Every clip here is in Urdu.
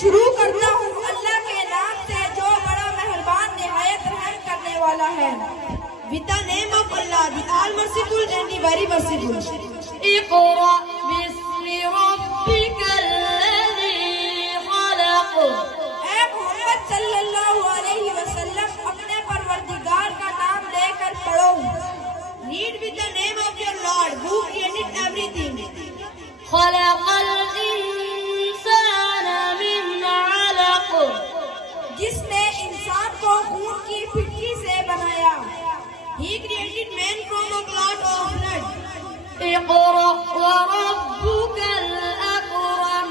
شروع کرتا ہوں اللہ کے نام سے جو بڑا مہربان نہایت رحم کرنے والا ہے. With the name of Allah, the All Merciful and the Very Merciful. اقرأ باسم ربك الذي خلق. اے محمد صلی اللہ علیہ وسلم اپنے پروردگار کا نام لے کر پڑھو. Read with the name of your Lord who created everything. خلق الإنسان من علق. جس نے انسان کو خون کی پھٹکی سے بنایا. He created man from a clot of blood. اقرأ وربك الأكرم.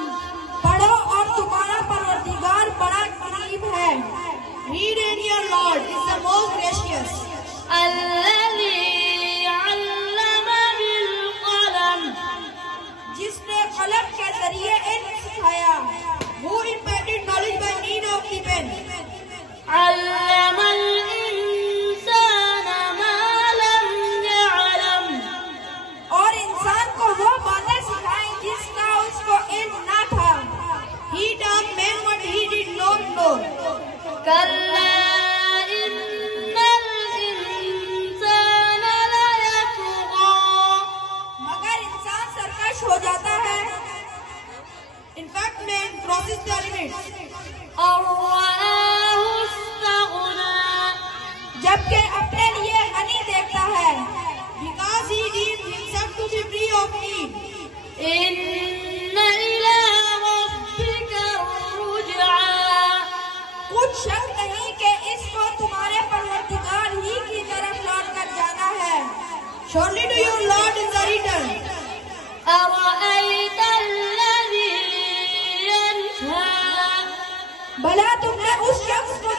پڑھو اور تمہارا پروردگار بڑا قریب ہے. Read in your Lord is the most gracious. الذي علم بالقلم. جس نے قلم کے ذریعے علم سکھایا. Who imparted knowledge by means of the pen. علم الإنسان ما لم يعلم. اور انسان کو وہ باتیں سکھائیں جس کا اس کو علم نہ تھا. He taught man what he did not know. كلا إن الإنسان ليطغى. مگر انسان سرکش ہو جاتا ہے. In fact, man crosses the limits. أن رآه استغنى. جبکہ اپنے لیے غنی دیکھتا ہے. Because he deemed himself to be free of need. إن إلى ربك الرجعى. کچھ شک نہیں کہ اس کو تمہارے پروردگار ہی کی طرف لوٹ کر جانا ہے. Surely to your Lord is the return. أرأيت الذي ينهى. بھلا تم نے اس شخص کو